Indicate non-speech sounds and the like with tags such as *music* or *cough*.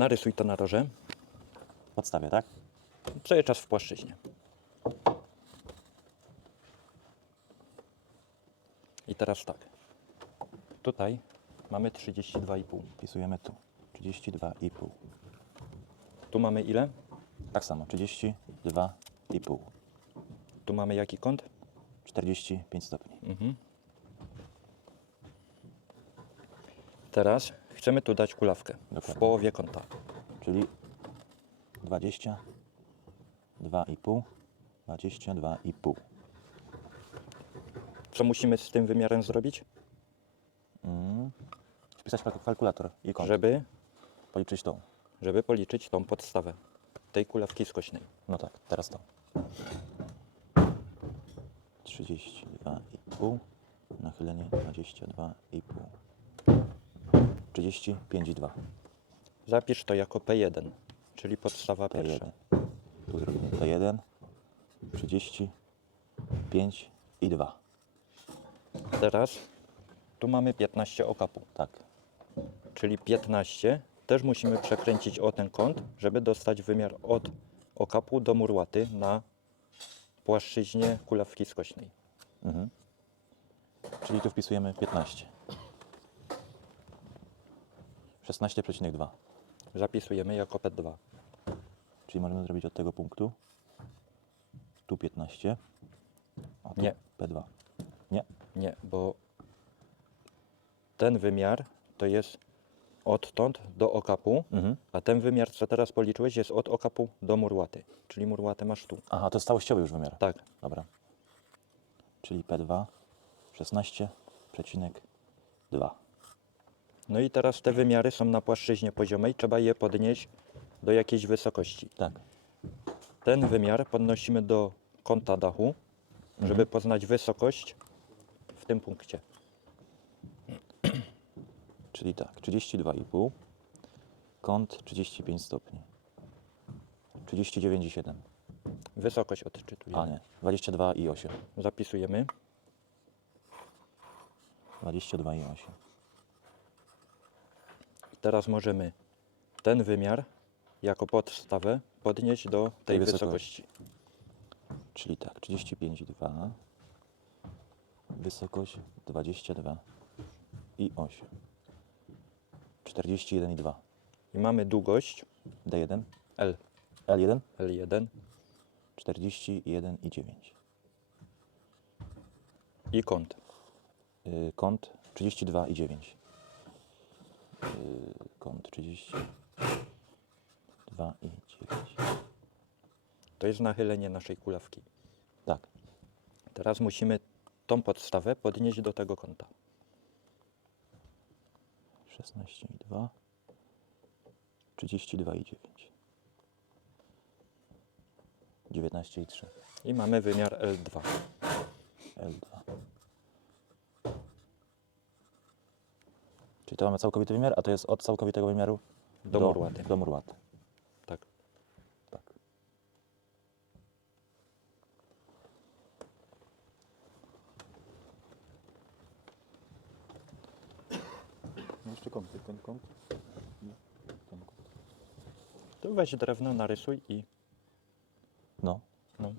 Narysuj to na roże. Podstawię, tak? Cały czas w płaszczyźnie. I teraz tak. Tutaj mamy 32,5. Wpisujemy tu. 32,5. Tu mamy ile? Tak samo, 32,5. Tu mamy jaki kąt? 45 stopni. Teraz chcemy tu dać kulawkę w Dokładnie. połowie kąta. Czyli 22,5. 22,5. Co musimy z tym wymiarem zrobić? Wpisać kalk- kalkulator i kąt. Żeby, Policzyć tą. żeby policzyć tą podstawę tej kulawki skośnej. No tak, teraz to. 32,5. Nachylenie 22,5. 35,2. Zapisz to jako P1, czyli podstawa pierwsza. P1. Tu zrobimy P1. 35 i 2. Teraz tu mamy 15 okapu, Tak. czyli 15 też musimy przekręcić o ten kąt, żeby dostać wymiar od okapu do murłaty na płaszczyźnie kulawki skośnej. Czyli tu wpisujemy 15. 16,2. Zapisujemy jako P2. Czyli możemy zrobić od tego punktu. Tu 15. A tu Nie. P2. Nie. Nie, bo ten wymiar to jest odtąd do okapu, Mhm. a ten wymiar, co teraz policzyłeś, jest od okapu do murłaty, czyli murłatę masz tu. Aha, to jest całościowy już wymiar. Tak, Dobra. Czyli P2 16,2. No i teraz te wymiary są na płaszczyźnie poziomej, trzeba je podnieść do jakiejś wysokości. Tak. Ten wymiar podnosimy do kąta dachu, żeby poznać wysokość w tym punkcie. *clears throat* Czyli tak, 32,5. Kąt 35 stopni. 39,7. Wysokość odczytujemy. A nie, 22,8. Zapisujemy. 22,8. Teraz możemy ten wymiar jako podstawę podnieść do tej, wysokości. Czyli tak, 35,2. Wysokość 22 i 8. 41,2. I mamy długość D1, L, L1, L1 41,9. i kąt. Yy, kąt 32,9. Kąt 32,9. To jest nachylenie naszej kulawki. Tak, Teraz musimy tą podstawę podnieść do tego kąta. 16,2. 32,9. 19,3. I mamy wymiar L2. L2. Czyli to mamy całkowity wymiar, a to jest od całkowitego wymiaru Do murłaty. Do murłaty. Tak. Tak. No jeszcze kąt, ten kąt. Nie, ten kąt. To weź drewno, narysuj i No, no,